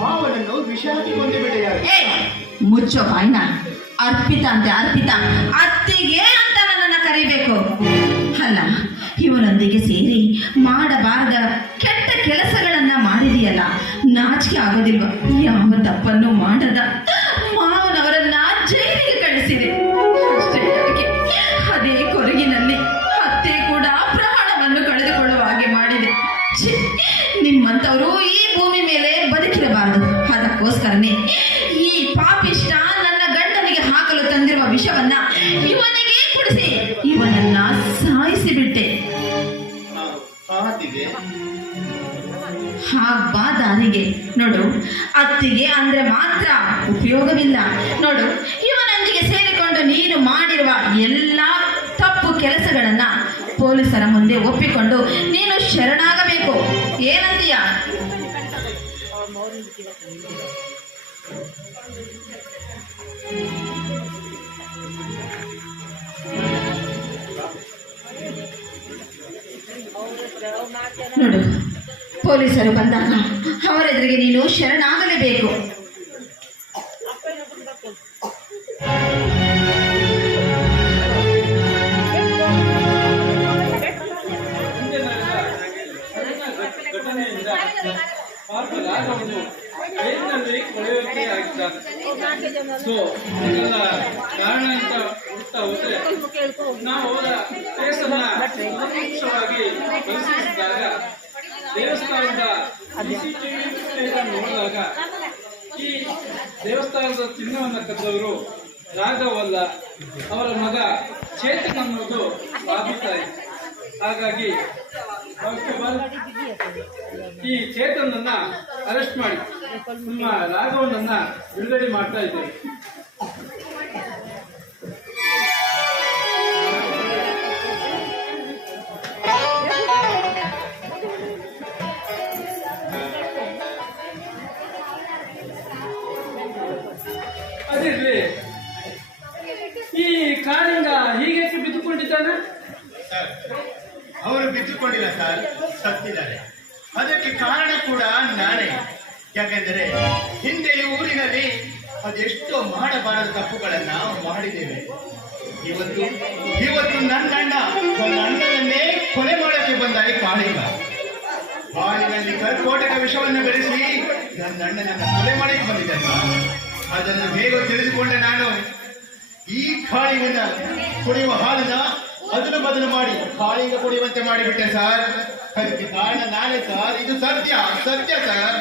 ಮಾವನನ್ನು ವಿಷ ಹಾಕಿ ಕೊಂದು ಬಿಟ್ಟಿದ್ದಾರೆ. ಮುಚ್ಚೋ ಬಾಯ್ನ. ಅರ್ಪಿತ ಅಂತೆ ಅರ್ಪಿತ, ಅತ್ತಿಗೆ ಅಂತ ನನ್ನನ್ನ ಕರಿಬೇಕು. ಅಲ್ಲ, ಇವನೊಂದಿಗೆ ಸೇರಿ ಮಾಡಬಾರದ ಕೆಟ್ಟ ಕೆಲಸಗಳನ್ನ ಮಾಡಿದೆಯಲ್ಲ, ನಾಚಿಕೆ ಆಗೋದಿಲ್ವ? ಯಾವ ತಪ್ಪನ್ನು ಮಾಡದ ಮಾವನವರನ್ನ ಜೈಲಿಗೆ ಕಳಿಸಿದೆ. ಅಷ್ಟೇ ಯಾಕೆ, ಅದೇ ಕೊರಗಿನಲ್ಲಿ ಅತ್ತೆ ಕೂಡ ಪ್ರಾಣವನ್ನು ಕಳೆದುಕೊಳ್ಳುವ ಹಾಗೆ ಮಾಡಿದೆ. ನಿಮ್ಮಂಥವರು ಈ ಭೂಮಿ ಮೇಲೆ ಬದುಕಿರಬಾರದು. ಅದಕ್ಕೋಸ್ಕರನೇ ಈ ಪಾಪಿಷ್ಟ ನನ್ನ ಗಂಡನಿಗೆ ಹಾಕಲು ತಂದಿರುವ ವಿಷವನ್ನ ಇವನಿಗೆ ಕುಡಿಸಿ ಇವನನ್ನ ಸಾಯಿಸಿ ಬಿಟ್ಟೆ. ಬಾ ದಾರಿಗೆ. ನೋಡು, ಅತ್ತಿಗೆ ಅಂದ್ರೆ ಮಾತ್ರ ಉಪಯೋಗವಿಲ್ಲ. ನೋಡು, ಇವನೊಂದಿಗೆ ಸೇರಿಕೊಂಡು ನೀನು ಮಾಡಿರುವ ಎಲ್ಲ ತಪ್ಪು ಕೆಲಸಗಳನ್ನ ಪೊಲೀಸರ ಮುಂದೆ ಒಪ್ಪಿಕೊಂಡು ನೀನು ಶರಣಾಗಬೇಕು. ಏನಂತೀಯ? ನೋಡು, ಪೊಲೀಸರು ಬಂದಾಗ ಅವರೆದುರಿಗೆ ನೀನು ಶರಣಾಗಲೇಬೇಕು. ಕಾರಣ ಅಂತ ಹುಡುಕ್ತಾ ಹೋದ್ರೆ ನಾವು ಅವರ ಕೇಸನ್ನ ಸೂಕ್ಷ್ಮವಾಗಿ ಪರಿಶೀಲಿಸಿದಾಗ ದೇವಸ್ಥಾನದ ನೋಡಿದಾಗ ಈ ದೇವಸ್ಥಾನದ ಚಿನ್ನವನ್ನು ಕದ್ದವರು ರಾಘವಲ್ಲ, ಅವರ ಮಗ ಚೇತನ್ ಅನ್ನೋದು ಸಾಬೀತಾಯಿತು. ಹಾಗಾಗಿ ಈ ಚೇತನನ್ನ ಅರೆಸ್ಟ್ ಮಾಡಿ ನಿಮ್ಮ ರಾಘವನನ್ನ ಬಿಡುಗಡೆ ಮಾಡ್ತಾ ಇದ್ದೇವೆ. ಅದಿರ್ಲಿ, ಈ ಕಾಳಿಂಗ ಹೀಗೆ ಬಿದ್ದುಕೊಂಡಿದ್ದಾನೆ? ಅವರು ಬಿದ್ದುಕೊಂಡಿಲ್ಲ ಸರ್, ಸತ್ತಿದ್ದಾರೆ. ಅದಕ್ಕೆ ಕಾರಣ ಕೂಡ ನಾನೇ. ಯಾಕೆಂದರೆ ಹಿಂದೆ ಈ ಊರಿನಲ್ಲಿ ಅದೆಷ್ಟೋ ಮಾಡಬಾರದ ತಪ್ಪುಗಳನ್ನ ಮಾಡಿದ್ದೇವೆ. ಇವತ್ತು ನನ್ನ ಅಣ್ಣನನ್ನೇ ಕೊಲೆ ಮಾಡಕ್ಕೆ ಬಂದ ಈ ಕಾಳಿಂಗ ಹಾಲಿನಲ್ಲಿ ಕರ್ಕೋಟಕ ವಿಷವನ್ನು ಬೆಳೆಸಿ ನನ್ನ ಅಣ್ಣನನ್ನ ಕೊಲೆ ಮಾಡಕ್ಕೆ ಬಂದಿದ್ದಾನೆ. ಅದನ್ನು ಹೇಗೋ ತಿಳಿದುಕೊಂಡೆ ನಾನು. ಈ ಕಾಳಿಂಗನ ಕುಡಿಯುವ ಹಾಲನ್ನ ಅದನ್ನು ಬದಲು ಮಾಡಿ ಕಾಳಿಂಗ ಕುಡಿಯುವಂತೆ ಮಾಡಿಬಿಟ್ಟೆ ಸರ್. ಅದಕ್ಕೆ ಕಾರಣ ನಾನೇ ಸರ್. ಇದು ಸತ್ಯ ಸರ್.